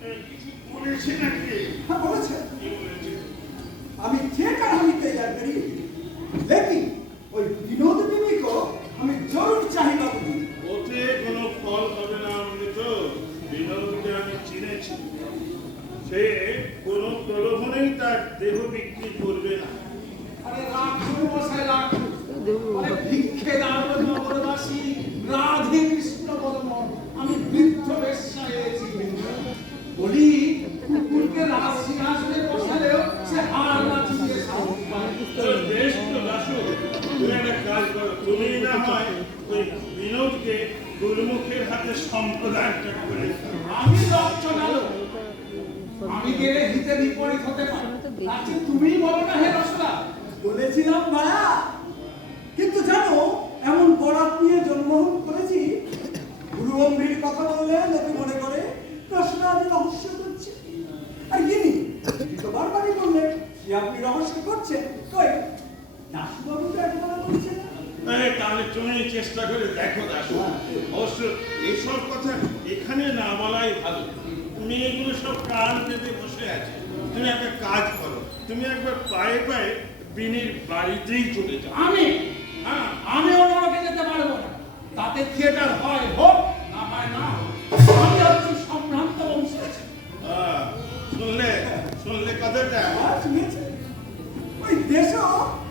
কিছু বলেছে নাকি? হ্যাঁ বলেছে। কি বলেছে? আমি थिएटर होनी तैयार करी, लेकिन ওই বিনোদ বিবিকে আমি জরুর চাই বাবুজি। ওতে কোনো ফল হবে না অমৃত। বিনোদকে আমি চিনেছি, সে কোনো প্রলোভনেই তার দেহ বিক্রি করবে না। আরে রাখুন মশাই রাখুন, আরে ভিক্ষে দাও নগরবাসী, রাধে কৃষ্ণ বলমন, আমি বৃদ্ধ বেশ্যা হয়েছি। বলি কুকুরকে রাজ সিংহাসনে বসালেও সে হার নাচিয়ে সাহস পায়। তোর বেশ তো দাসু, তুমি একটা কাজ করো, তুমি না হয় ওই বিনোদকে গুরুমুখের হাতে সম্প্রদায়টা করে দাও। আমি রক্ষণালো, আমি গেলে হিতে বিপরীত হতে পারে। আচ্ছা তুমি বলো না হে রসলা। বলেছিলাম মায়া, কিন্তু জানো এমন বরাত নিয়ে জন্মগ্রহণ করেছি, গুরু গম্ভীর কথা বললে লোকে মনে করে রসনা আজ রহস্য করছে। আর যিনি তো বারবারই বললেন যে আপনি রহস্য করছেন, কই দাসুবাবু তো একবার বলছেন না। আরে তাহলে তুমি চেষ্টা করে দেখো দাসু। অবশ্য এইসব কথা এখানে না বলাই ভালো। মেয়েগুলো সব কান পেতে বসে আছে। তুমি একটা কাজ করো, তুমি একবার পায়ে পায়ে বিনির বাড়িতেই চলে যাও। হ্যাঁ আমি অন্যকে যেতে পারবো না, তাতে থিয়েটার হয় হোক না হয় না হোক। আমি হচ্ছি সম্ভ্রান্ত বংশের। শুনলে শুনলে কথাটা? শুনেছি, ওই দেশ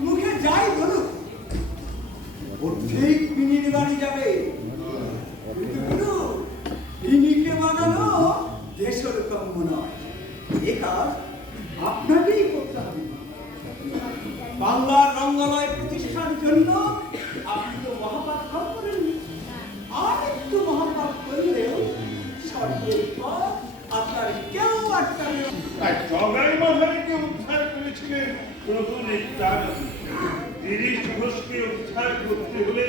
মুখে যাই বলুক ও ঠিক বিনির বাড়ি যাবে। কিন্তু গুরু বিনিকে বানানো দেশের কম্য নয়, এ কাজ আপনাকেই করতে হবে। বাংলার রঙ্গময় প্রতিষ্ঠার জন্য আপনি তো মহাপাপ করেননি, আর একটু মহাপাপ করলেও স্বর্গের পর আপনার কেউ আটকাবে না। আর জগাই মাঝারিকে উদ্ধার করেছিলেন প্রভু নিত্যানন্দ। 30 ঘোষকে উদ্ধার করতে হলে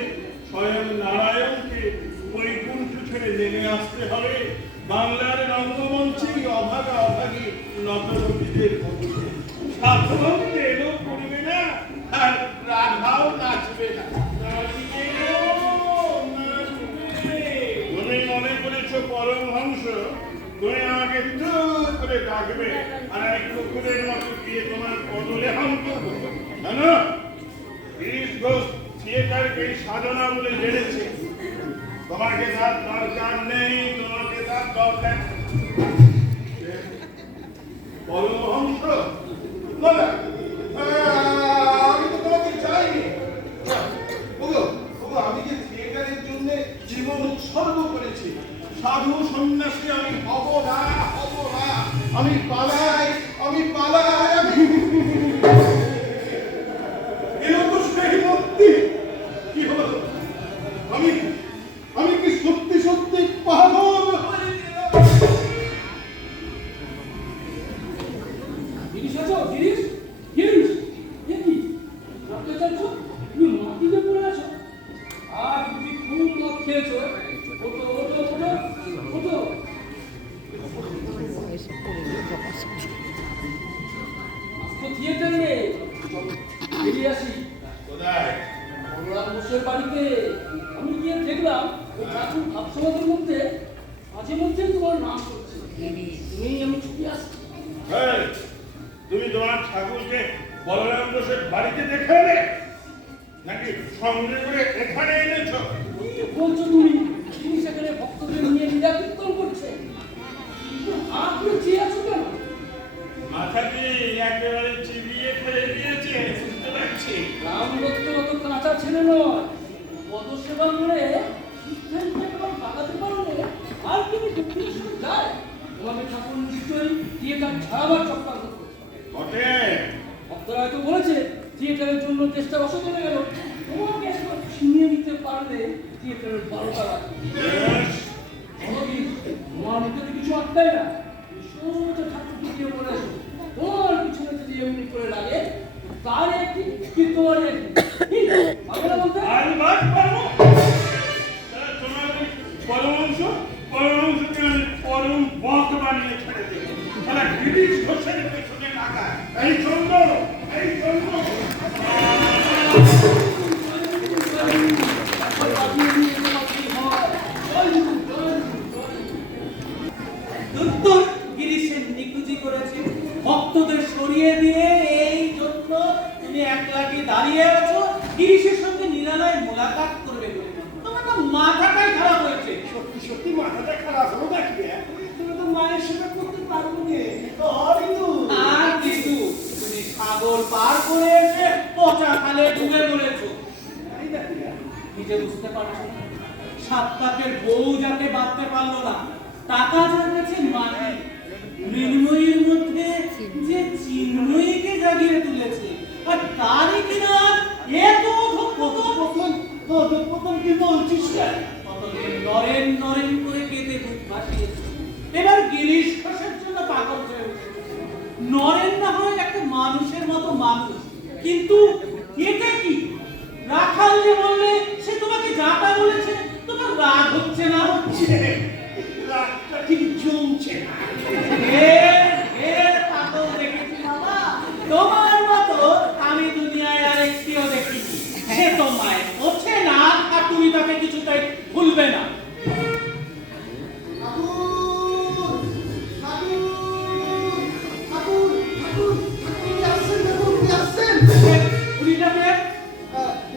স্বয়ং নারায়ণকে বৈকুণ্ঠ ছেড়ে নেমে আসতে হবে বাংলার রঙ্গমঞ্চেই অভাগা অভাগী নতরূপীদের মধ্যে। সাধুভক্ত এলো করবে না, আর রাধাও নাচবে না। নাচবে গো, নাচবে। তুমি মনে করেছো পরমহংস, তুমি আমাকে দূর করে ডাকবে আর আমি কুকুরের মতো গিয়ে তোমার পদলেহন করবো, জানো? 30 ঘোষ থিয়েটারকে সাধনা বলে জেনেছে। তোমাকে তার দরকার নেই, তোমাকে তার দরকার পরমহংস। না না, আমি তো তোমাকে চাইনি। ওগো ওগো, আমি যে থিয়েটারের জন্য জীবন উৎসর্গ করেছি, সাধু সন্ন্যাসী আমি হব না, হব না। আমি পালাই, আমি পালাই, আমি এরকম সেই মূর্তি কি হলো? আমি আমি কি সত্যি সত্যি পাগল হয়ে গেলাম? গিরিশ আছো? গিরিশ? গিরিশ? এ কি? রক্ত চাচ্ছ? তুমি মাটিতে পড়ে আছো? আর তুমি খুব মদ খেয়েছো। ওঠো, ওঠো, ওঠো, ওঠো। আজকে থিয়েটার নেই। চলো, বেরিয়ে আসি। কোথায়? বলরাম বোসের বাড়িতে। আমি গিয়ে দেখলাম ওই ঠাকুর ভাবসমাজের মধ্যে মাঝে মধ্যে তোমার নাম করছে। তুমি আমি ছুটি আসছি। এই, তুমি তোমার ঠাকুরকে বলরাম বোসের বাড়িতে দেখে এলে নাকি সঙ্গে করে এখানে এনেছো? কি বলছো তুমি? তুমি সেখানে ভক্তদের নিয়ে লীলা কীর্তন করছে। আপনি চেয়ে আছো কেন? মাথাটি একেবারে চিবিয়ে ফেলে দিয়েছে, বুঝতে পারছি। রামদত্ত অত কাঁচা ছেলে নয়। পদসেবা করে সিদ্ধান্তে একবার বাগাতে পারলে আর তুমি দক্ষিণেশ্বর যায়। তোমাকে ঠাকুর নিশ্চয়ই থিয়েটার ছাড়াবার চক্রান্ত করছে। বটে। ভক্তরা হয়তো বলেছে থিয়েটারের জন্য চেষ্টা অসত হয়ে গেল। তোমাকে একবার ছিনিয়ে নিতে পারলে থিয়েটারের 12টা রাখবে। বেশ, তোমার মধ্যে তো কিছু আটকায় না। সোজা ঠাকুরকে গিয়ে বলে আসো, তোমার পিছনে যদি এমনি করে লাগে তার একটি কি তোমার একটি পাবে না বলতে? আর বাদ পারবো। তাহলে তোমার ওই পরমহংসকে আমি পরম বক বানিয়ে ছেড়ে দেবো। তাহলে গিরিশ ঘোষের পেছনে লাগা। এই চন্দ্র, এই চন্দ্র। করেছে। ভক্তদের সরিয়ে দিয়ে এই জন্য তুমি একলাকে দাঁড়িয়ে আছো গিরিশের সঙ্গে নিরালয় মোলাকাত করবে বলে। তোমার তো মাথাটাই খারাপ হয়েছে। সত্যি সত্যি মাথাটা খারাপ হলো নাকি? তুমি তো মায়ের সেবা করতে পারবো না। আর কিন্তু তুমি সাগর পার করে এসে পচা খালে ডুবে মরেছো। নিজে বুঝতে পারছো না? সাত পাকের বউ যাকে বাঁধতে পারলো না, টাকা যার কাছে মাটি, মৃন্ময়ীর মধ্যে যে চিন্ময়ীকে জাগিয়ে তুলেছে, আর তারই কিনা এত প্রথম কি বলছিস? কতদিন নরেন নরেন করে কেঁদে বুক ভাসিয়েছে। এবার গিরিশ ঘোষের জন্য পাগল হয়ে উঠেছে। নরেন না হয় একটা মানুষের মতো মানুষ, কিন্তু এটা কি? রাখাল যে বললে সে তোমাকে যাতা বলেছে, তোমার রাগ হচ্ছে না? রাগটা ঠিক জমছে না। পাগল দেখেছি বাবা, তোমার মতো আমি দুনিয়ায় আর একটিও দেখিনি। সে তোমায় হচ্ছে না, আর তুমি তাকে কিছুতেই ভুলবে না।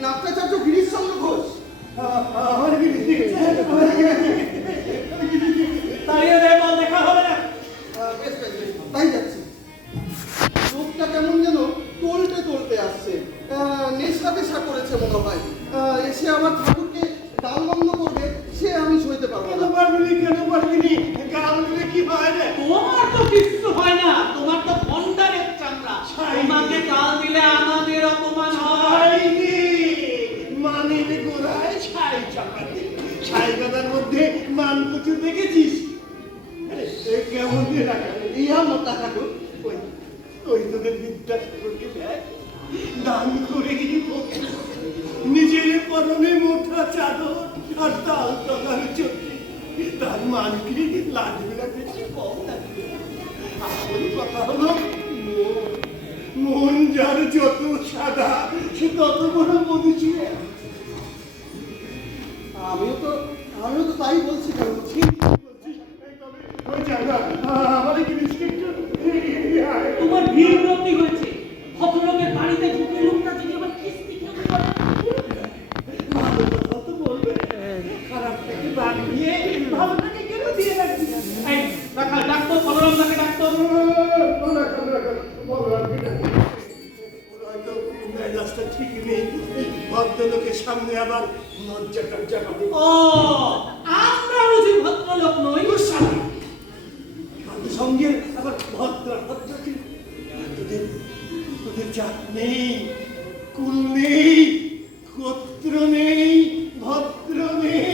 নাট্যাচার্য গিরিশচন্দ্র ঘোষ। দাঁড়িয়ে দেখো, দেখা হবে না। বেশ বেশ বেশ, তাই যাচ্ছি। লোকটা কেমন যেন টলতে টলতে আসছে, নেশা টেশা করেছে মনে হয়। এসে আমার ঠাকুরকে গালমন্দ করবে, সে আমি সইতে পারবো না। কেন পারবিনি? গাল দিলে কি হয় রে? তোমার তো কিছু হয় না, তোমার তো ভণ্ডারের চামড়া। তোমাকে গাল দিলে আমাদের অপমান হয়। মানের গোড়ায় ছাই চাপাতি, ছাই গাদার মধ্যে মান কুচু দেখেছিস? কেমন দিয়ে রাখা ইয়া মোটা ঠাকুর। ওই তোদের বিদ্যাসাগরকে দেখ, দান করে নিজের পরনে মোটা চাদর আর তাল তলার চোখে, তার মানকে লাগবে না বেশি কম লাগবে। আসল কথা হলো মন যার যত সাদা সে তত বড় মধুচি। আমিও তো তাই বলছি। কেন বলছি? আমার জিনিসকে তোমার ভিড় ব্রতি হয়েছে। ভদ্রলোকের বাড়িতে ঢুকে লোকটা যদি আবার কিস্তি খেতে পারে। ভালো কথা তো বলবে, খারাপ থেকে বাদ দিয়ে ভালোটাকে কেন দিয়ে রাখবি? এই রাখাল ডাক্তার, বলরামদাকে ডাক্তার। রাস্তা ঠিক নেই, ভদ্রলোকের সামনে আবার লজ্জা টজ্জা পাবে। ও, আমরা বুঝি ভদ্রলোক নই? সঙ্গে আবার ভদ্র ভদ্র কি? তোদের জাত নেই, কুল নেই, গোত্র নেই, ভদ্র নেই,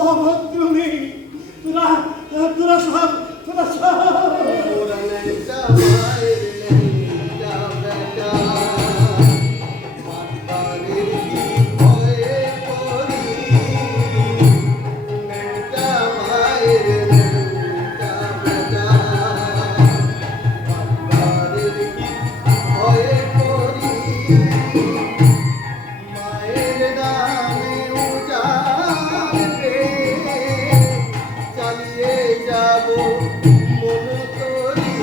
অভদ্র নেই। তোরা সব ওরা ন্যাংটা মায়ের ন্যাংটা বেটা, বাবারের কি ভয়ে পড়ি। ন্যাংটা মায়ের ন্যাংটা বেটা, বাবারের কি ভয়ে পড়ি। মায়ের নামে উজাড়বে, চালিয়ে যাব মন করি।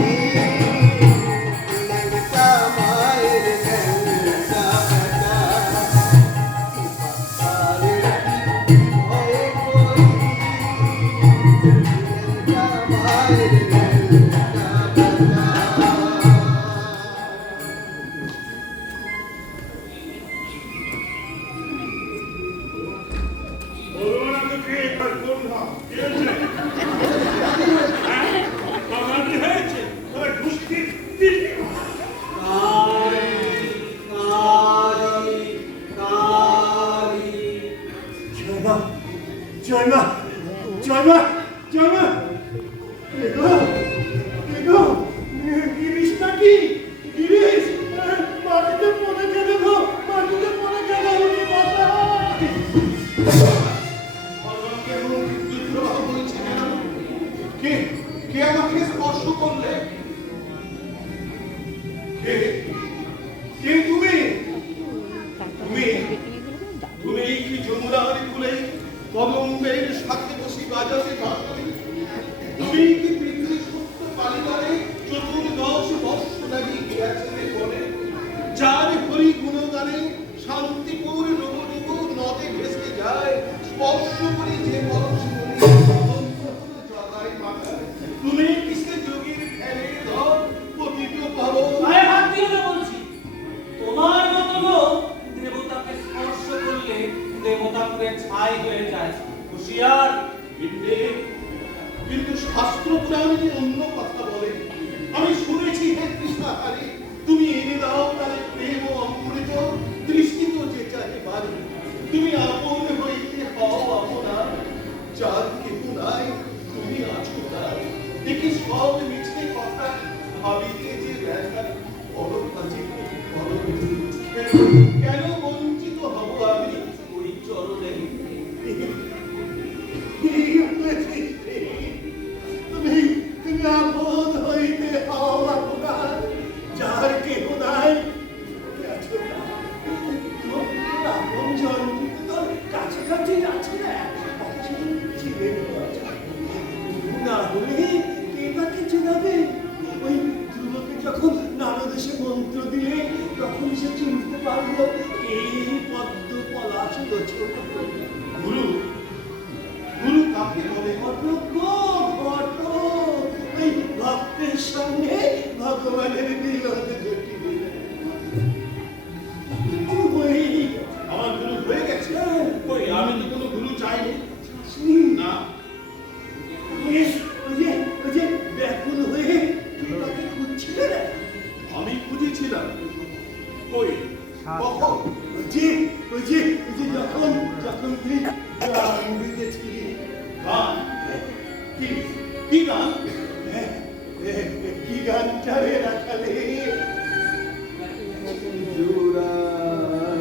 ন্যাংটা মায়ের ন্যাংটা বেটা, বাবারের কি ভয়ে পড়ি। ন্যাংটা মায়ের ন্যাংটা বেটা। বলবো না তো কে এবার কোন ভাব? কি হয়েছে? হ্যাঁ? আমার কি হয়েছে? ওই ঢুসকি দিলি। জয়মা, জয়মা, জয়মা, জয়মা। এগো, এগো, গিরিশ নাকি? গিরিশ, মাটিতে পড়ে গেল গো, মাটিতে পড়ে গেল। ভগবানকে এমন বিদ্রোহ বলছে কেন? কে আমাকে স্পর্শ করলে? কে? কে তুমি? তুমি তুমি কি যমুনার কুলে কদম্বের সাথে বসি বাজাতে পারো? তুমি কি পৃথিবীর সত্য কালীবারে চতুর কোনো কথা বলে। আমি শুনেছি হে কৃষ্ণাহারি, তুমি এনে দাও তারে প্রেম ও অমৃত, দৃষ্টি তো যে চাহে বাড়ি। তুমি আপন হইতে হও আপনা, যার কেহ নাই তুমি আছো তার। দেখি সব মিছে কথা, ভাবিতে যে ব্যথা, বড় কাছে বড় কেন বঞ্চিত হব আমি ওই চরণে। তুমি তুমি আপন হইতে হও আপনার, যার কেহ নাই আছো না। তোমার আপন জন তো কাছাকাছি আছে না, চিনে না হলে কে তাকে চেনাবে? ওই ধ্রুবকে যখন নারদ এসে মন্ত্র দিলে তখন সে চিনতে পারলো এই পদ্ম পলাশ লোচন। গুরু গুরু কাকে বলে? ঘটক, ওই ভক্তের সঙ্গে ভগবানের মিলন ঘটিবে। আমার গুরু হয়ে গেছে। কই আমি তো কোনো গুরু চাইনি না। ওই যে ব্যাকুল হয়ে তুই তাকে খুঁজছিলে না? আমি খুঁজেছিলাম। কই কখন? ওই যে যখন তুই গান দিতেছিলি। গান? কি গান? কি গানটা রে রাখালে? জুড়াইতে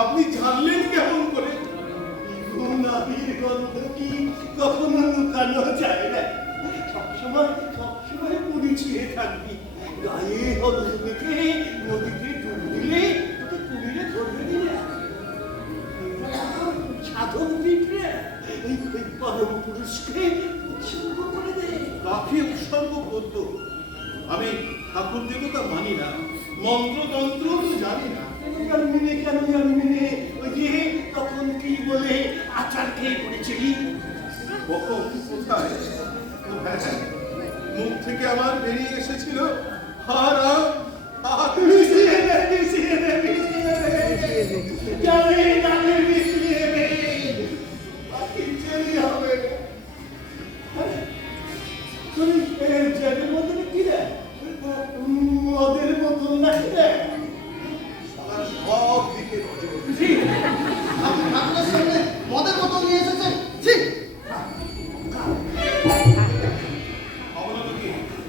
আপনি জানলেন কেমন করে? গুণাবীর গন্ধ কি কখনো লুকানো যায় না? সবসময় পরিচিয়ে থাকবি। গায়ে হলুদ মেখে নদীতে ডুব দিলে তোকে কুমিরে ধরবে দিলে সাধন দিকে এই পরম পুরুষকে উৎসর্গ করে দে। কাকে উৎসর্গ করতো? আমি ঠাকুর দেবতা মানি না, মন্ত্রতন্ত্র জানি না। কেন জানবি নে? ওই যে তখন কি বলে আচার খেয়ে পড়েছিলি? কখন কোথায়? মুখ থেকে আমার বেরিয়ে এসেছিল মদের মতন নাকি রে? সব দিকে ঠাকুরের সামনে মদের বোতল নিয়ে এসেছেন। ঠিক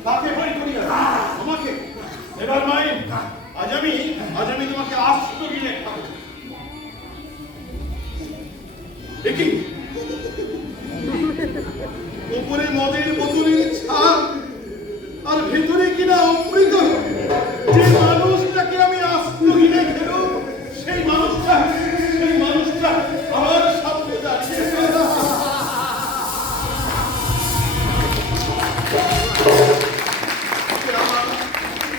কাকে ভয় করি? আমাকে? এবার মাই আজ আমি তোমাকে আস্ত গিলে খাবো। দেখি উপরে মদের বোতলের ছাপ আর ভেতরে কিনা অমৃত। যে মানুষটাকে আমি আস্ত গিলে খেলো সেই মানুষটা আমার সামনে দাঁড়িয়ে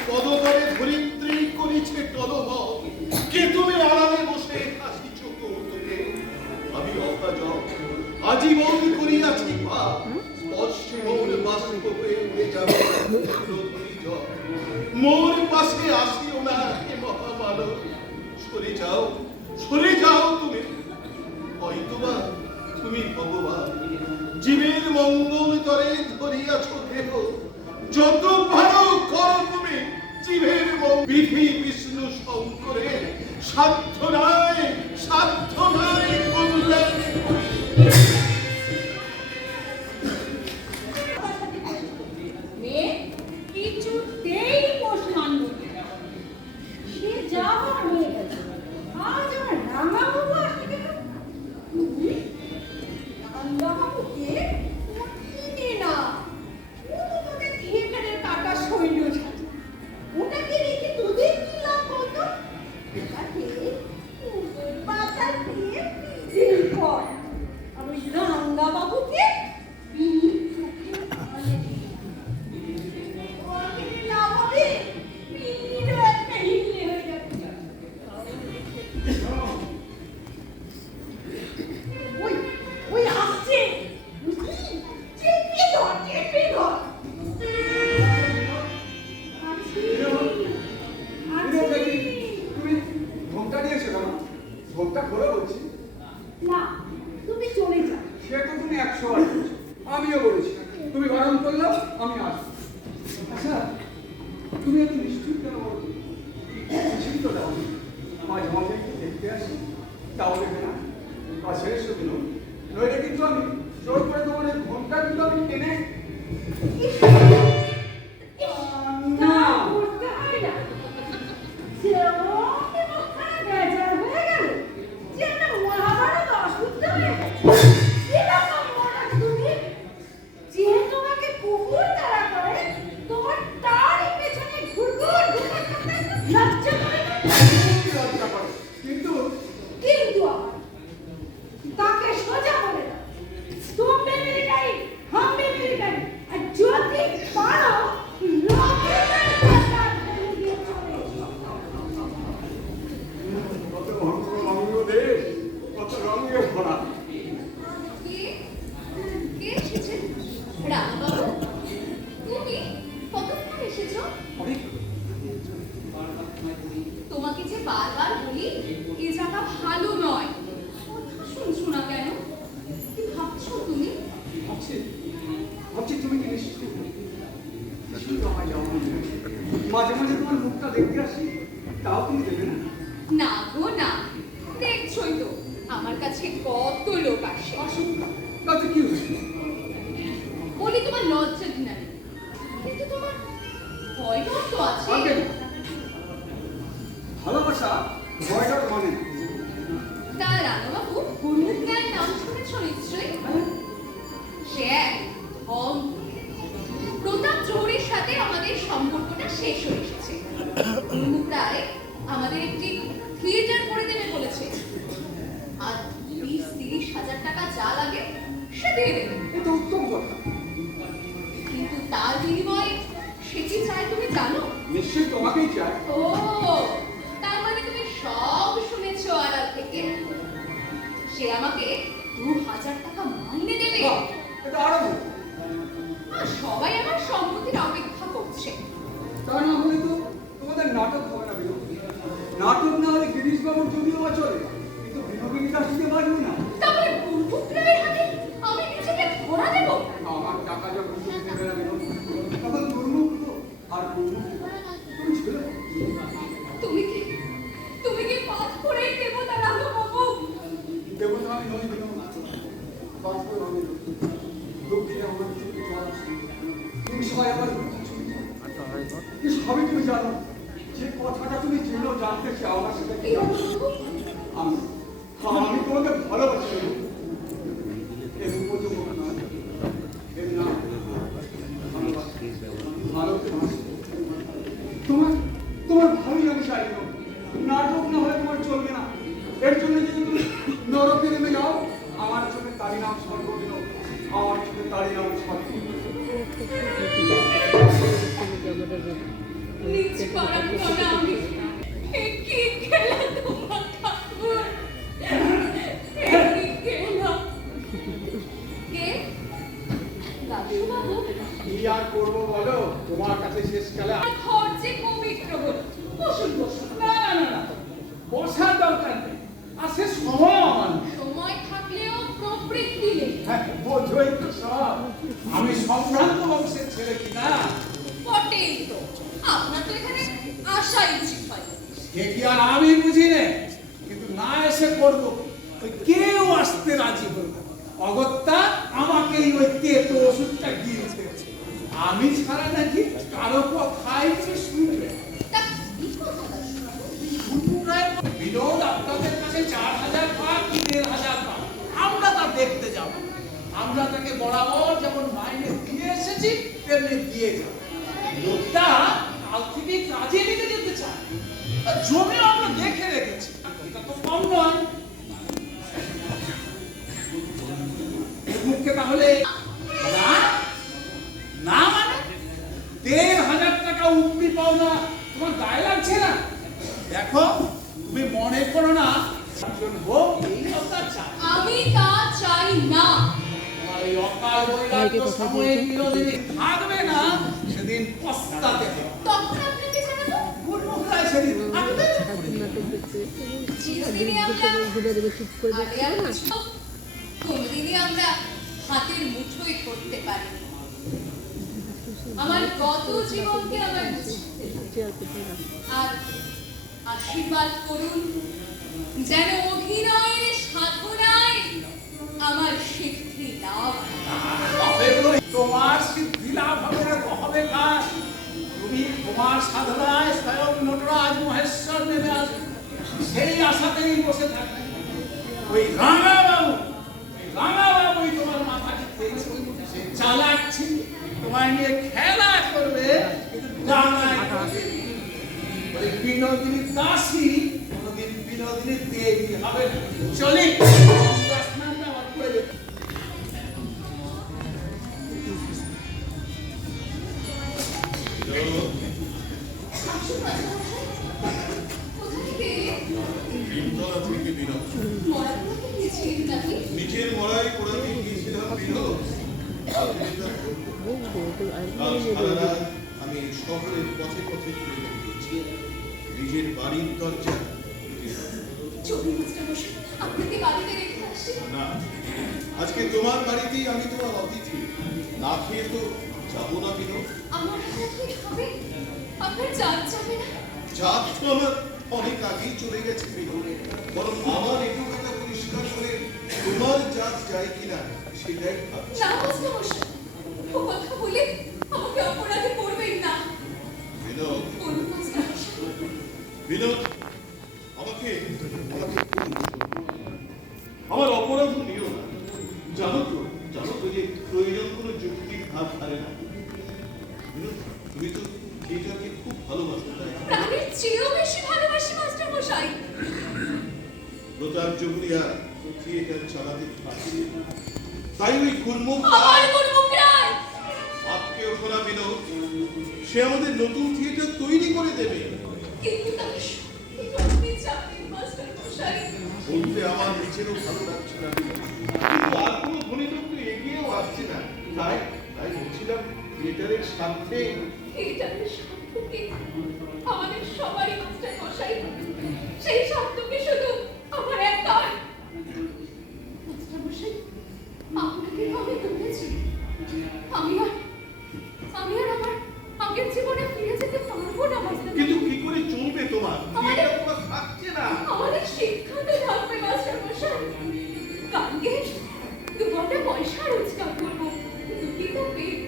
পদতলে ধরিত্রী করিছে কলম। কে তুমি আড়ালে বসে হাসিছ কৌতুকে? আমি অকাজক আজীবন করিয়াছি পাপ, স্পর্শে মোর বাষ্প হয়ে উড়ে যাবে মোর পাশে আসিও না হে মহামানব। সরে যাও তুমি। হয়তোবা তুমি ভগবান, জীবের মঙ্গল করে ধরিয়াছ দেহ, যত ভালো বিধি বিষ্ণু শঙ্করের সাধ্য নাই কল্যাণ মেয়ে কিছুতেই পোষ মানল না। সে যা হওয়ার হয়ে গেছে। আজ আমার রাঙাবাবু আসতে গেল। রাঙাবাবুকে চিনে না। ও তো তোদের থিয়েটারের কাটা শৈল সাজে। ওটাকে রেখে তোদের কি লাভ হতো? ওটাকে মুখের পাতা দিয়ে পিজিল কর। আর ওই রাঙাবাবুকে বিনি চোখে ভালো দিই। তুমি ঘোমটা নিয়েছো কেন? ঘোমটা খোলা বলছি। না, তুমি চলে যাও। সে তো তুমি 100 বার বলেছো। আমিও বলেছি তুমি বারণ করলে আমি আসবো। আচ্ছা তুমি একটু নিশ্চিত কেন বলো? নিশ্চিত তো দাও, মাঝে মাঝে একটু দেখতে আসি, তাও দেবে না। আর শেষ দিল নইলে কিন্তু আমি জোর করে তোমার এই ঘোমটা কিন্তু আমি টেনে না করতে হয় না। যেমন মুখখানা বেজার হয়ে গেল, যেন মহাভারত অশুদ্ধ হয়ে গেছে। এরকম মনে তুমি যে তোমাকে কুকুর তাড়া করে, তোমার তারই পেছনে ঘুরঘুর ঘুরে থাকতে লজ্জা করে না? লজ্জা করে কিন্তু কিন্তু আবার তাকে সোজা বলে দাও, তুমি মিলিটারি, আমি মিলিটারি, আর যদি পারো রকেটের কথা বলে দিয়ে চলে এসো। কত রঙ্গ দেশ, কত রঙে ভরা। কে এসেছেন? রাঙাবাবু, তুমি কতক্ষণ এসেছো? তোমাকে যে বারবার বলি এ জায়গা ভালো নয়, কথা শুনছো না কেন? কি ভাবছো তুমি? ভাবছি তুমি কি নিশ্চিত আমায় যাও। মাঝে মাঝে তোমার মুখটা দেখতে আসি, তাও তুমি দেবে না। না গো না, দেখছোই তো আমার কাছে কত লোক আসে। তাতে কি হয়েছে? বলি তোমার লজ্জা ঘৃণা নেই, কিন্তু তোমার ভয় ডর তো আছে। আগে ভালোবাসা ভয়টার মানে না। তা রাঙাবাবু, গুরুমুখ রায়ের নাম শুনেছ নিশ্চয়ই? সে এক ধম। প্রতাপ জোহরের সাথে আমাদের সম্পর্কটা শেষ হয়ে এসেছে। গুরুমুখ রায় আমাদের একটি থিয়েটার করে দেবে বলেছে, আর 20-30 হাজার টাকা যা লাগে সে দিয়ে দেবে। এটা উত্তম কথা। কিন্তু তার বিনিময়ে সে কি চায় তুমি জানো? নিশ্চয়ই তোমাকেই চাই। ও, তার মানে তুমি সব শুনেছো আড়াল থেকে। সে আমাকে 2000 টাকা মাইনে দেবে। বাহ, এটা আরো ভালো। আর সবাই আমার সম্মতির অপেক্ষা করছে। তা না হলে তো তোমাদের নাটক হবে না। নাটক না হলে গিরিশ বাবুর যদিও বা চলে, কিন্তু বিনোদিনী দাসীকে বাজবে না। তাহলে বুলবুল রায়ের হাতে আমি নিজেকে ধরা দেব? আমার টাকা যখন তুমি দেবে না বিনোদ, তখন দুর্মুখ আর দুর্মুখ তুমি ছিল। তুমি কি পাঠ করে দেব না রাঘবাবু? দেবতা আমি নই বিনোদ, বাঁচবো আমি দুঃখে আমার চোখে জল আসে। তুমি সবাই আমার কি সবই তুমি জানো। যে কথাটা তুমি জেনেও জানতে চাও না সেটা কি জানো? আমি তোমাকে ভালোবাসি। এর উপযোগ নয়, এর নাম ভালোবাসি। ভালোবাসি তোমার ভালোই আমি চাই না। নাটক না হলে তোমার চলবে না। এর জন্য যদি তুমি নরকে নেমে যাও, আমার চোখে তারই নাম স্মরণ করবে না। আমার চোখে তারই নাম স্মরণ করবে। নিজ পাড়ার কোনা আমি। এ কি খেলা তোমার ঠাকুর? এ কি খেলা? কে? রাঘবাবু, কি আর করবো বলো, তোমার কাছে শেষ খেলা। আর ঘর যে পবিত্র হলো। বসুন বসুন। না না না, বসার দরকার নেই। আর সে সময় আমার নেই। সময় থাকলেও প্রবৃত্তি নেই। হ্যাঁ, বোঝোই তো সব। আমি সম্ভ্রান্ত বংশের ছেলে কিনা। বটেই তো। আপনার তো এখানে আসাই উচিত হয়। এ কি আর আমি বুঝি নে, কিন্তু না এসে করবো কি? ওই কেউ আসতে রাজি হলো না। অগত্যা আমাকেই ওই তেতো ওষুধটা গিলতে হচ্ছে। আমি ছাড়া নাকি কারো কথাই সে শুনবে না। তা কি কথা দাসবাবু? বিনোদ আপনাদের কাছে 4,000 পাক কি 1,500 পাক, আমরা তা দেখতে যাব। আমরা তাকে বরাবর যেমন মাইনে দিয়ে এসেছি তেমনি দিয়ে যাব। লোকটা কাল থেকে কাজে লেগে যেতে চায়, আর জমিও আমরা দেখে রেখেছি, এটা তো কম নয়। মুখে তাহলে না না মানে 1,500 টাকা উপরি পাও না, তোমার গায়ে লাগছে না? দেখো, তুমি মনে করো না একজন হোক এই কথা চাই। আমি তা চাই না। তোমার এই অকাল বৈরাগ্য সময়ে বিনোদিনী থাকবে না, সেদিন পস্তাতে হবে। তখন আপনাকে জানাবো। গুরমুখরায় সেদিন থাকবে না। চিরদিনই আমরা আরে আর কিছু কোনোদিনই আমরা হাতের মুঠোয় করতে পারি। আমার গত জীবনকে আমার আর আশীর্বাদ করুন যেন অভিনয়ের সাধনায় আমার সিদ্ধি লাভ হয়। তোমার সিদ্ধি লাভ হবে না তো হবে কার? তুমি তোমার সাধনায় স্বয়ং নটরাজ মহেশ্বর নেমে আসবে, সেই আশাতেই বসে থাকবে। ওই রাঙাবাবুই তোমার মাথাকে খেয়েছে, সে চালাচ্ছি তোমায় নিয়ে খেলা করবে, কিন্তু ডাঙায় করবে। ওই বিনোদিনী দাসী কোনোদিন বিনোদিনী দেবী হবে না। চলি স্নানটা আমার করে দেবে। ভীমতলা থেকে বিনোদ। মরাপুরকে গিয়েছিলেন নাকি? নিজের মরাই পোড়াতে গিয়েছিলাম বিনোদ। কাল সারা রাত আমি শহরের পথে পথে ঘুরে বেরিয়েছি। নিজের বাড়ির দরজা চলুন মাস্টারমশাই, আপনাকে বাড়িতে রেখে আসি। না, আজকে তোমার বাড়িতেই আমি তোমার অতিথি। না খেয়ে তো যাবো না বিনোদ। আমার কি হবে? আপনার জাত যাবে না? জাত তো আমার অনেক আগেই চলে গেছে বিনোদ। বরং আমার একটু কথা পরিষ্কার করে তোমার জাত যায় কিনা সেটাই ভাবছি। না মাস্টারমশাই, ও কথা বলে আমাকে অপরাধী করবেন না। বিনোদ, বলুন মাস্টারমশাই। বিনোদ, আমাকে আমার অপরাধ নিও না। জানো তো যে প্রয়োজন কোনো যুক্তির ধার ধারে না। বিনোদ, তুমি তো থিয়েটারকে খুব ভালোবাসো, তাই না? প্রাণের চেয়েও বেশি ভালোবাসি মাস্টারমশাই। প্রতাপ জহুরিয়া থিয়েটার চালাতে পারছে, তাই ওই গুরমুখ আমার গুরমুখ রায় আজকে ওঠা বিনোদ, সে আমাদের নতুন থিয়েটার তৈরি করে দেবে। কিন্তু তার সত্যি আপনি জানেন মাস্টারমশাই। বলতে আমার নিজেরও ভালো লাগছে না বিনোদ। কিন্তু আর কোনো ধনীলোক তো এগিয়েও আসছে না। তাই বলছিলাম থিয়েটারের স্বার্থে থিয়েটারের স্বার্থকে আমাদের সবারই মাস্টারমশাই। সেই স্বার্থকে শুধু আমার একার। মাস্টারমশাই, আপনাকে আমি বলেছি আমি আর আমার আগের জীবনে ফিরে যেতে পারবো না মাস্টারমশাই। কিন্তু কি করে চলবে তোমার? থিয়েটার তোমার থাকছে না। আমাদের শিক্ষাতে থাকবে মাস্টারমশাই। কালকে দুটো পয়সা রোজগার করবো, দুটি তো পেট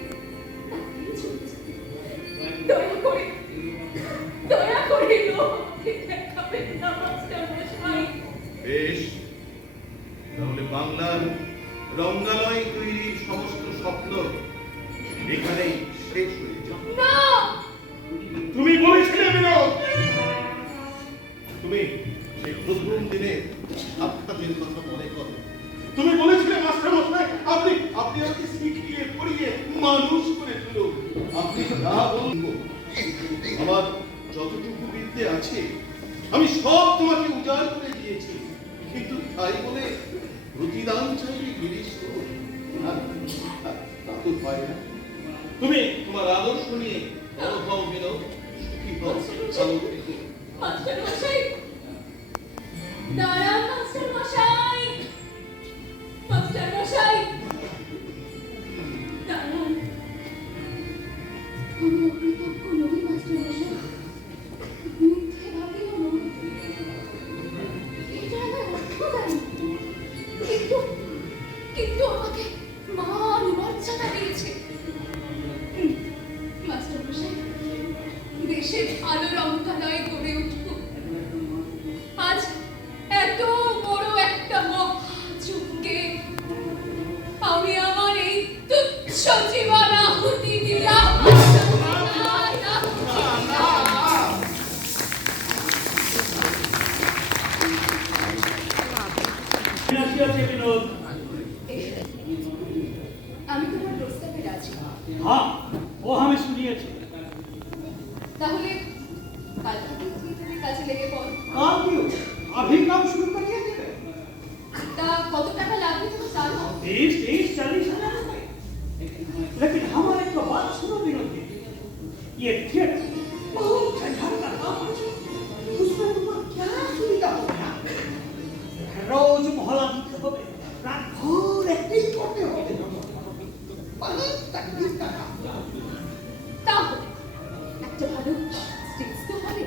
তাতেই চলছে। দয়া করে লোককে দেখাবেন না মাস্টারমশাই। বেশ, তাহলে বাংলার রঙ্গালয় তৈরির সমস্ত স্বপ্ন এখানেই শেষ হয়ে যাবে। না, তুমি বলেছিলে বিনোদ, তুমি সেই প্রথম দিনে সাক্ষাতের কথা মনে করো। তুমি বলেছিলে মাস্টার মশাই, আপনি আমাকে শিখিয়ে পড়িয়ে মানুষ করে তুলুন। আপনি না বলবো, আমার যতটুকু বিদ্যে আছে আমি সব তোমাকে উজাড় করে দিয়েছি, কিন্তু তাই বলে প্রতিদান চাইলে গিরিশ করো তা তো হয় না। তুমি তোমার আদর্শ নিয়ে বড় হও বিনোদ, সুখী হও, ভালো থেকো। মাস্টারমশাই দাঁড়ান। মাস্টারমশাই দাঁড়ান। আমি অকৃতজ্ঞ নই মাস্টারমশাই। যে ভালো রঙ্গালয় গড়ে উঠুক। আজ এত বড় একটা মহাযজ্ঞে আমি আমার এই তুচ্ছ জীবন আহুতি দিলাম। আসিয়াছে বিনোদ। আমি তোমার প্রস্তাবে রাজি। হ্যাঁ, ও আমি শুনিয়েছি। তাহলে কাল থেকে তুমি কাজে লেগে পড়ো। काम क्यों अभी काम शुरू करिए देवे তা কত টাকা লাগবে তুমি জানো? 30-40 हजार रुपए। लेकिन हमारे तो बात सुनो विनोद जी, ये थिएटर बहुत झंझट का काम है। उसमें तुम्हारा क्या सुविधा होगा रोज मोहल्ला दिखते होगे, रात भर एक्टिंग करते हो बहुत तकलीफ का काम তাহলে একটা ভালো স্টেজ তো হবে।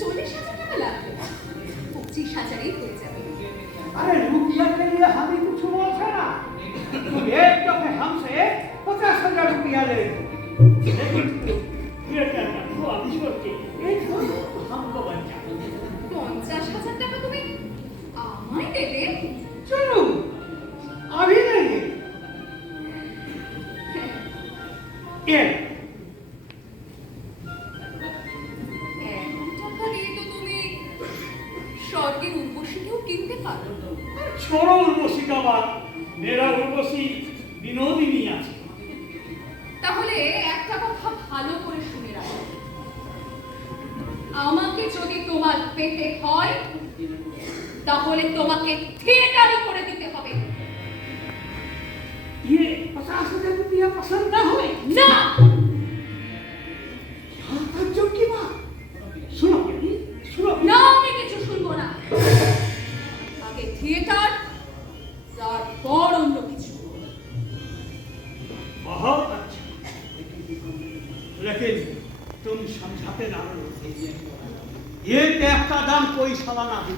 40,000 টাকা লাগবে, 25,000-এই হয়ে যাবে। अरे रुपया के लिए हमें कुछ बोलते ना, तुम एक दफे हमसे 50,000 रुपया ले लो। लेकिन थिएटर का तो अभी छोड़ के एक हमको बचा। 50,000 টাকা তুমি আমায় দেবে? चलो अभी नहीं ये এত টাকা দিয়ে তো তুমি স্বর্গের উর্বশীকেও কিনতে পারো। छोड़ो उर्वशी का बात, मेरा उर्वशी विनोदिनी আছে। তাহলে একটা কথা ভালো করে শুনে রাখো, আমাকে যদি তোমার পেতে হয় তাহলে তোমাকে থিয়েটারই করে দিতে হবে। ये 50,000 रुपया पसंद ना हो না, जो की बात सुनो सुनो না, আমি কিছু শুনবো না। আগে থিয়েটার, তারপর অন্য কিছু। बहुत अच्छा, लेकिन तुम समझाते ना हो। ये टैप का दाम कोई सालाना भी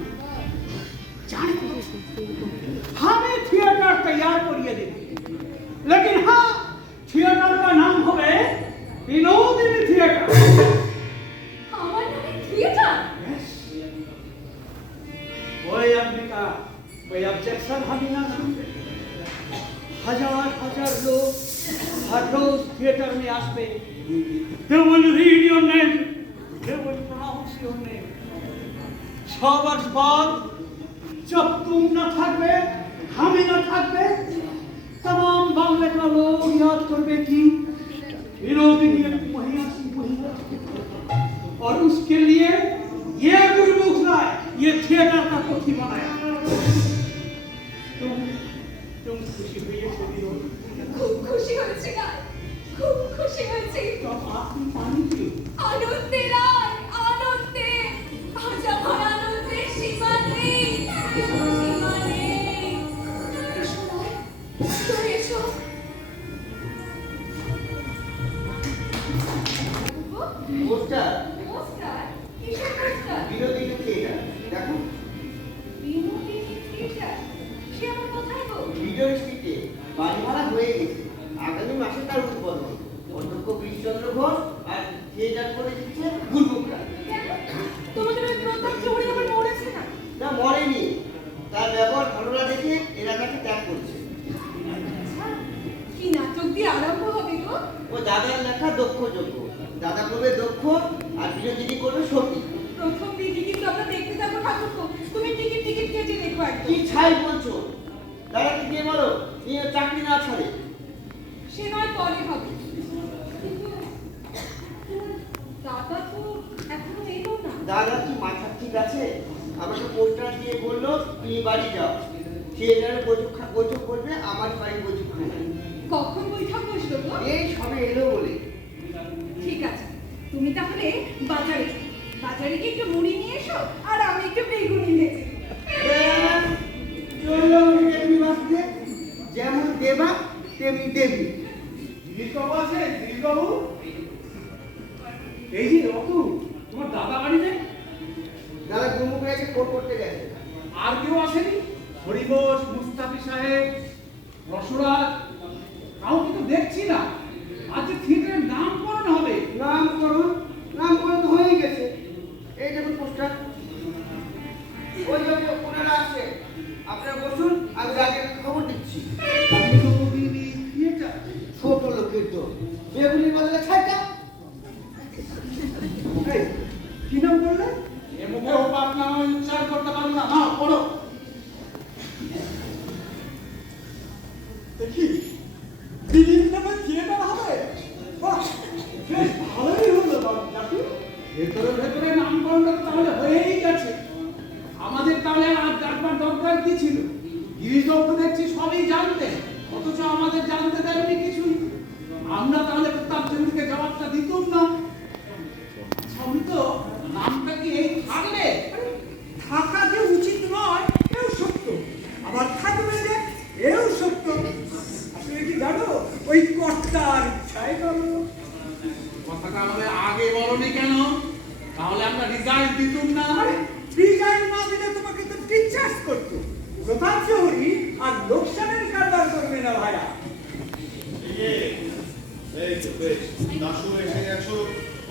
जाने को हमें थिएटर तैयार करिए देंगे, लेकिन हाँ थिएटर का नाम होवे विनोदिनी थिएटर। আমার নামে থিয়েটার? कोई आदमी का कोई ऑब्जेक्शन हम ना सुनते। हजार लोग हर रोज थिएटर में आसते। They will read your name, they will pronounce your name. 6 वर्ष बाद जब तुम न থাকবে, हमें न থাকবে, तमाम बांग्ला का लोग याद करबे कि विनोदिनी एक महिला थी, और उसके लिए ये गुरमुख राय ये थिएटर का पोथी बनाया। तुम खुशी हुई है विनोद? খুব খুশি হয়েছে গাই, খুব খুশি হয়েছে। तो आपने पानी क्यों? আনন্দে রায়, আনন্দে, আজ আমার আনন্দের সীমা নেই, সীমা নেই। এসো রায়, চলে এসো। পোস্টার নমস্কার, কিসের পোস্টার? বিনোদিনী থিয়েটার দেখো, বিনোদিনী থিয়েটার? সে আমার কোথায় গো? বিজয় স্ট্রিটে বাড়ি ভাড়া হয়ে গেছে, আগামী মাসে তার উদ্বোধন। অধ্যক্ষ বীরচন্দ্র ঘোষ আর থিয়েটার করে দিচ্ছে গুরুমুখরা। কেন? তোমাদের ওই প্রতাপ চৌড়ি আবার মরেছে না? না, মরেনি, তার ব্যবহার ভালো না দেখে এরা তাকে ত্যাগ করছে। আচ্ছা, কি নাটক দিয়ে আরম্ভ হবে গো? ও দাদার লেখা দক্ষ যোগ্য, দাদা করবে দক্ষ আর বিনোদিনী করবে সতী। প্রথম দিকে কিন্তু আমরা দেখতে যাবো ঠাকুরপো, তুমি টিকিট কেটে দেখো একদম। কি ছাই বলছো? দাদাকে গিয়ে বলো নিয়ে চাকরি না ছাড়ে। সে নয় পরে হবে, কিন্তু দাদা তো এখনো এলো না। দাদা কি মাথা ঠিক আছে? আমাকে পোস্টার দিয়ে বললো তুমি বাড়ি যাও, থিয়েটারে বৈঠক করবে, আমার বাড়ি বৈঠক খাবে। কখন বৈঠক বসলো গো? এই সবে এলো বলে। ঠিক আছে, তুমি তাহলে বাজারে যাও। বাজারে গিয়ে একটু মুড়ি নিয়ে এসো, আর আমি একটু বেগুনি ভেজে দিই। চললো দেবী বাসতে, যেমন দেবা তেমনি দেবী। দিলীপবাবু আছে? দিলীপবাবু এই যে রতু, তোমার দাদা বাড়িতে দাদা গুমুক রেখে কোট করতে গেছে। আর কেউ আসেনি? হরিবোস, মুস্তাফি সাহেব, রসরাজ, কাউকে তো দেখছি না। আজ থিয়েটারের নামকরণ হবে। নামকরণ? নাম বললে? এ মুখে ও পাপ নাম আমি উচ্চারণ করতে পারবো না। না, পড়ো। দেখি দিদির নামে থিয়েটার হবে? বাহ, বেশ ভালোই হলো বাবু জাতি। ভেতরে ভেতরে নামকরণটা তো তাহলে হয়েই গেছে। আমাদের তাহলে আর জানবার দরকার কি ছিল? গিরিশবাবু তো দেখছি সবই জানতেন, অথচ আমাদের জানতে দেননি কিছুই। আমরা তাহলে প্রতাপ চন্দ্রকে জবাবটা দিতুম না। আমি তো নামটা কি এই থাকলে? থাকা যে উচিত নয় এও সত্য, আবার থাকবে যে এও সত্য। আসলে কি জানো, ওই কর্তার ইচ্ছাই করো। কথাটা আমাদের আগে বলনি কেন? তাহলে আমরা রিজাল্ট দিতুম না। রিজাইন না দিলে তোমাকে তো টিচার্স করতো। প্রধান চৌরি আর লোকসানের কারবার করবে না ভাইয়া। এই তো বেশ, দাশু এসে গেছো,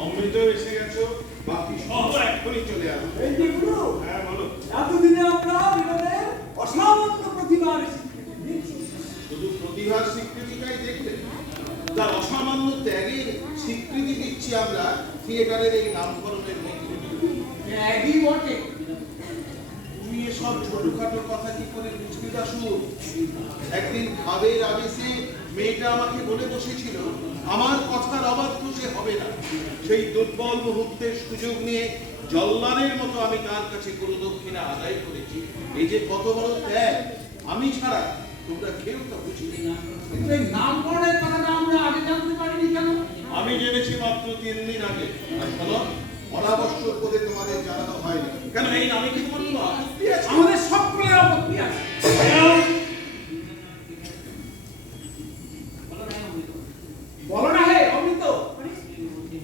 অমৃত এসে গেছো, বাকি সব এখনই চলে আসবে। এই যে গুরু, হ্যাঁ বলো। এতদিনে আমরা বিনোদের অসামান্য প্রতিভার স্বীকৃতি দিয়েছি। শুধু প্রতিভার স্বীকৃতিটাই দেখলে, তার অসামান্য ত্যাগের স্বীকৃতি দিচ্ছি আমরা থিয়েটারের এই নামকরণের মধ্যে। একই বটে। তুমি এসব ছোটখাটো কথা কি করে বুঝবি দাশু? একদিন খাবের আদেশে মেয়েটা আমাকে বলে বসেছিল আমার কথার অবাধ্য সে হবে না। সেই দুর্বল মুহূর্তের সুযোগ নিয়ে জল্লাদের মতো আমি তার কাছে গুরু দক্ষিণা আদায় করেছি। এই যে কত বড় ত্যাগ, আমি ছাড়া তোমরা কেউ তা বুঝবে না। কিন্তু এই নামকরণের কথাটা আমরা আগে জানতে পারিনি কেন? আমি জেনেছি মাত্র 3 দিন আগে। আর শোনো, অনাবশ্যক করে তোমাদের জানানো হয়নি। কেন এই নামে কি তোমার কোনো আপত্তি আছে? আমাদের সকলের আপত্তি আছে। বলো না হে অমৃত,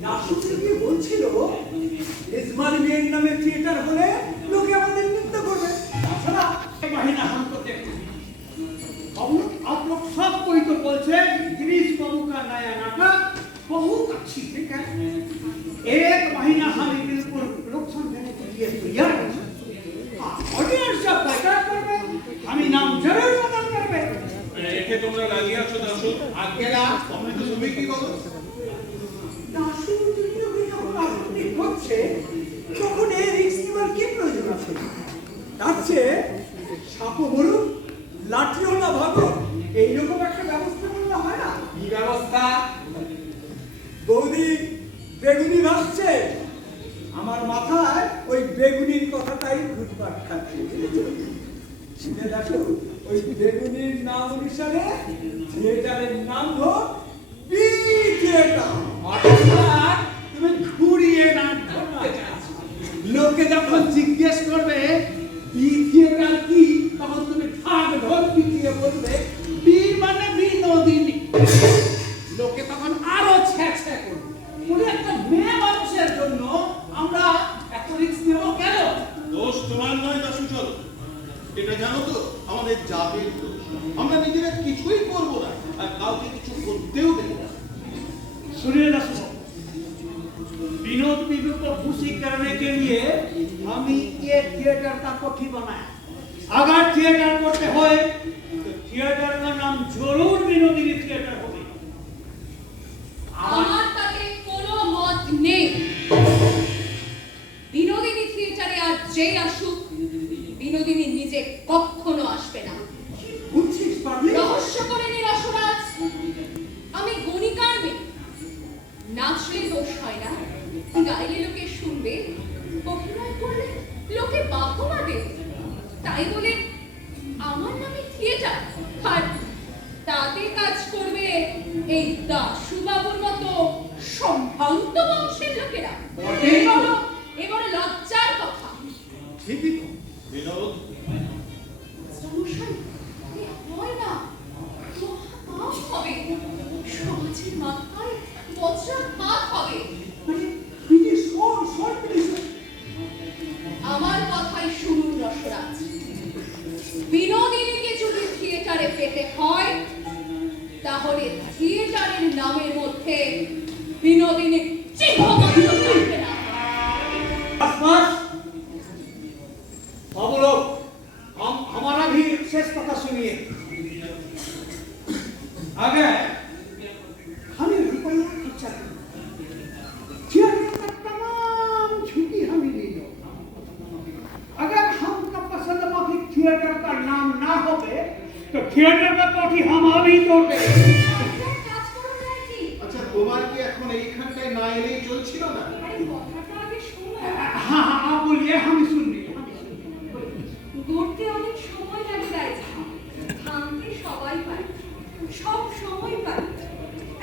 দাশু কি বলছিল ইসমাইল মেয়ের নামে থিয়েটার হলে লোকে আমাদের নৃত্য করবে। তাছাড়া বাহিনা हम तो देखते हैं। आप लोग सब कोई तो बोलते हैं गिरीश बाबू का नया नाटक बहुत अच्छी है। एक महीना हम बिल्कुल प्रोडक्शन देने के लिए तैयार हैं। ऑडियंस जब बैठक करবে আমি নাম জরুর বদল করবে। একে তোমরা রাজি আছো দাশু? আগে না অমৃত তুমি কি বলো? দাশু যদি যখন আপত্তি হচ্ছে তখন এই রিস্ক নেওয়ার কি প্রয়োজন আছে? তার চেয়ে সাপও বলুন লাঠিও না ভাগো, এইরকম একটা ব্যবস্থা করলে হয় না? কি ব্যবস্থা? বৌদি বেগুনি ভাসছে, আমার মাথায় ওই বেগুনির কথাটাই ঘুরপাক খাচ্ছে। দাশু, ওই বেগুনির নাম অনুসারে থিয়েটারের নাম হোক বি থিয়েটার। অর্থাৎ তুমি ঘুরিয়ে নাম ধরতে চাচ্ছ। লোকে যখন জিজ্ঞেস করবে বি থিয়েটার কি, তখন তুমি ঢাক ঢোল পিটিয়ে বলবে বি মানে বিনোদিনী। লোকে তখন আরো ছ্যাঁছ্যা করবে। পুরো একটা মেয়ে মানুষের জন্য আমরা এত রিস্ক নেব কেন? দোষ তোমার নয় দাশু, চলো। এটা জানো তো আমাদের জাতের দোষ। আমরা নিজেরা কিছুই করব না আর কাউকে কিছু করতেও দেব না। सुनिए ना सुनो, विनोद बीबी को खुशी करने के लिए हम ये थिएटर का कोठी बनाया। अगर थिएटर करते हो तो थिएटर का नाम जरूर विनोदिनी थिएटर होगी। আমার তাতে কোনো মত নেই। বিনোদিনী থিয়েটারে আর যেই আসুক, বিনোদিনী নিজে কখনো আসবে না। বুঝছিস পারলি? রহস্য করে নিরসরাজ, আমি গণিকার মেয়ে। নাচলে দোষ হয় না, গাইলে লোকে শুনবে, অভিনয় করলে লোকে বাহবা দেবে। তাই বলে আমার নামে থিয়েটার, আর তাতে কাজ করবে এই দাশু বাবুর মতো সম্ভ্রান্ত বংশের লোকেরা। এবার লজ্জার কথা। ঠিকই তো। বিনোদ, সমস্যা হয় না, মহাপাপ হবে, সমাজের মাথায় বজ্রাঘাত হবে। তুই যে শোন প্লিজ। আমার কথাই শুনুন রসরাজ, বিনোদিনীকে যদি থিয়েটারে পেতে হয়, তাহলে থিয়েটারের নামের মধ্যে বিনোদিনী চিহ্ন মাত্র থাকবে না। बस अब लोग हम हमारा भी शेष कथा सुनिए। अगर हमें रुपया खर्चा थिएटर का तमाम छुट्टी हम लिए थिएटर का नाम ना होवे तो थिएटर का पार्टी हम ही तोड़ देंगे। আপনার কাজ করুন না কি? আচ্ছা তোমার কি এখন এইখানটায় না এলেই চলছিল না? আরে কথাটা আগে শুনুন। हाँ हाँ आप बोलिए हम सुन रहे हैं। গড়তে অনেক সময় লাগে গাইছে, থামতে সবাই পারে, সব সময় পারে।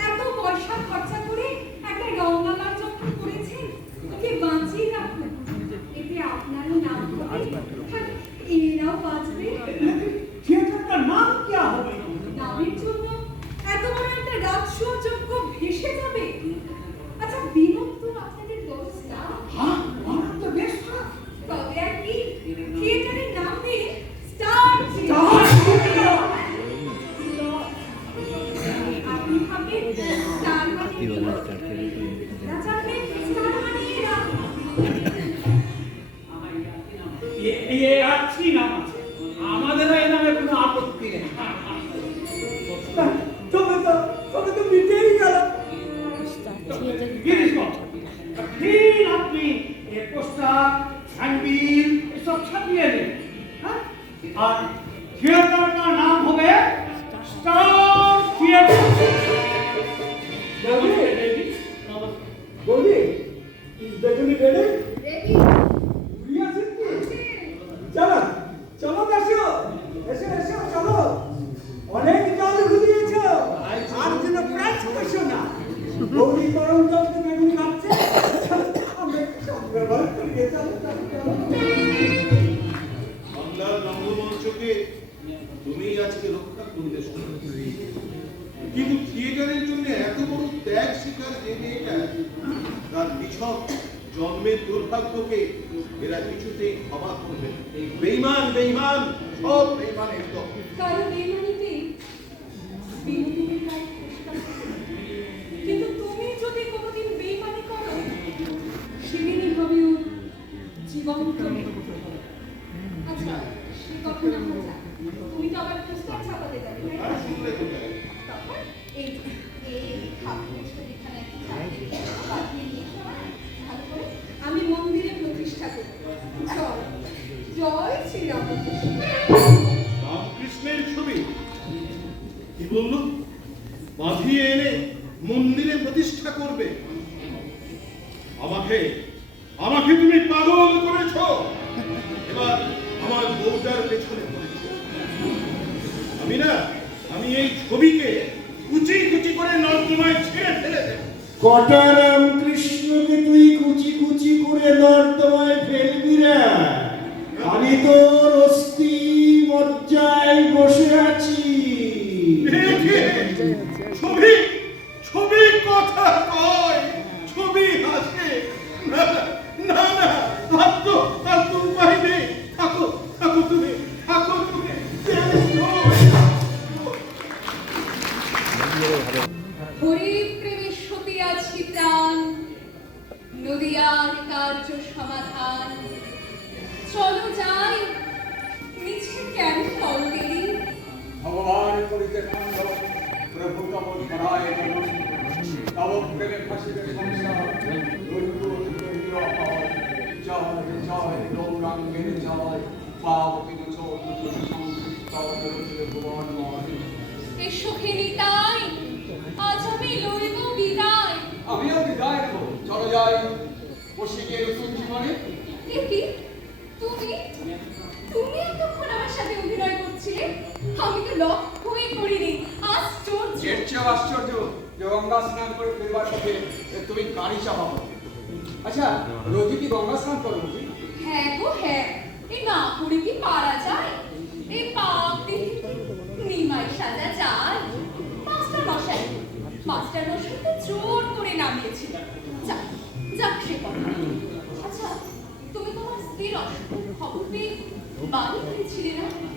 এত পয়সা খরচা করে একটা রংমালার যখন করেছেন, ওকে বাঁচিয়ে রাখুন। এতে আপনারও নাম হবে, আর এরাও বাঁচবে। थिएटर का नाम क्या होवे? নামের জন্য এত বড় একটা রাজস্ব যজ্ঞ ভেসে যাবে। আচ্ছা বিনোদ তো আপনাদের ব্যবস্থা हाँ और तो बेस्ट था। তবে আর কি থিয়েটারের নাম দিয়ে স্টার আপনি ভাবেন স্টার মানে রাজা স্টার মানে এরা। ये अच्छी नाम আছে আমাদের এই নামে কোনো আপত্তি নেই তবে তো মিটেই গেল গিরিশ ঠিক আপনি এই পোস্টার হ্যান্ডবিল এসব ছাপিয়ে নেন হ্যাঁ আর থিয়েটার का नाम হবে স্টার থিয়েটার বৌদি দেখুনি রেডি রেডি প্রিয়া সিদ্ধি চলো চলো এসো এসো এসো চলো অনেক জল ঘুরিয়েছো আর যেন প্রাচ করছো না গৌরী গরম জলকে বেগুনি খাচ্ছে আমরা সব ব্যবহার করিয়ে চলো বাংলার রঙ্গমঞ্চকে তুমি আজকে রক্ষা করলে কিন্তু থিয়েটারের জন্য এত বড় ত্যাগ স্বীকার যে মেয়েটা তার নিছক জন্মের দুর্ভাগ্যকে এরা কিছুতেই ক্ষমা করবে না। বেঈমান বেঈমান সব বেঈমানের দল। কারণ বেমানিতে বিনোদিনীর গায়ে পুরস্কার কিন্তু তুমি যদি কোনোদিন বেমানি করো সেদিনই হবে ওর জীবন্ত আচ্ছা সে কথা না হোক তুমি তো আবার পুস্তক ছাপাতে যাবে তাই না? আর শুনলে কোথায়? তখন এই খাপটা যেখানে একটা চাকরি বাঁধিয়ে নিয়ে ভালো করে আমি মন্দিরে প্রতিষ্ঠা করব। জয় জয় শ্রীরামকৃষ্ণ। রামকৃষ্ণের ছবি কি বললো? বাঁধিয়ে এনে মন্দিরে প্রতিষ্ঠা করবে? আমাকে আমাকে তুমি পাগল করেছো। এবার আমার বউটার পেছনে পড়েছো। আমি এই ছবিকে কুচি কুচি করে নর্দমায় ছেড়ে ফেলে দেব। কটা রামকৃষ্ণকে তুই কুচি কুচি করে নর্দমায় ফেলবি রে? আমি তোর অস্থি মজ্জায় বসে আছি। ছবি ছবি কথা কয়, ছবি হাসে। না না না, আর তো উপায় নেই। থাকো থাকো তুমি, থাকো তুমি। হরিপ্রেমে সতী আছি প্রাণ, নদিয়ার কার্য সমাধান। চলো যাই, মিছে কেন তলদেরি? ভগবান করিতে খণ্ড প্রভু তব ধরায় নমন তব প্রেমে ফাঁসিবে সংসার দৈব দৈব অপায় জয় জয় গৌরাঙ্গের জয় পাবতি সংকৃত ভুবনময়। এসো হে নিতাই, আজ আমি লইব বিদায়। আমিও বিদায় নেব, চলো যাই বসিকে নতুন জীবনে। এ কি, তুমি তুমি এতক্ষণ আমার সাথে অভিনয় করছিলে? আমি তো লক্ষ্যই করিনি। আশ্চর্য। এর চেয়েও আশ্চর্য যে গঙ্গা স্নান করে ফেরবার পথে তুমি গাড়ি চাপাবো। আচ্ছা রোজই কি গঙ্গা স্নান করো বুঝি? হ্যাঁ গো হ্যাঁ, এ না করে কি পারা যায়? এই পাপ দেখে নিমাই সাজা যায়? মাস্টার মশাই তো জোর করে নামিয়েছিল। যাক যাক সে কথা। আচ্ছা তুমি তোমার স্ত্রীর অসুখ খবর পেয়ে বাড়ি ফিরেছিলে না?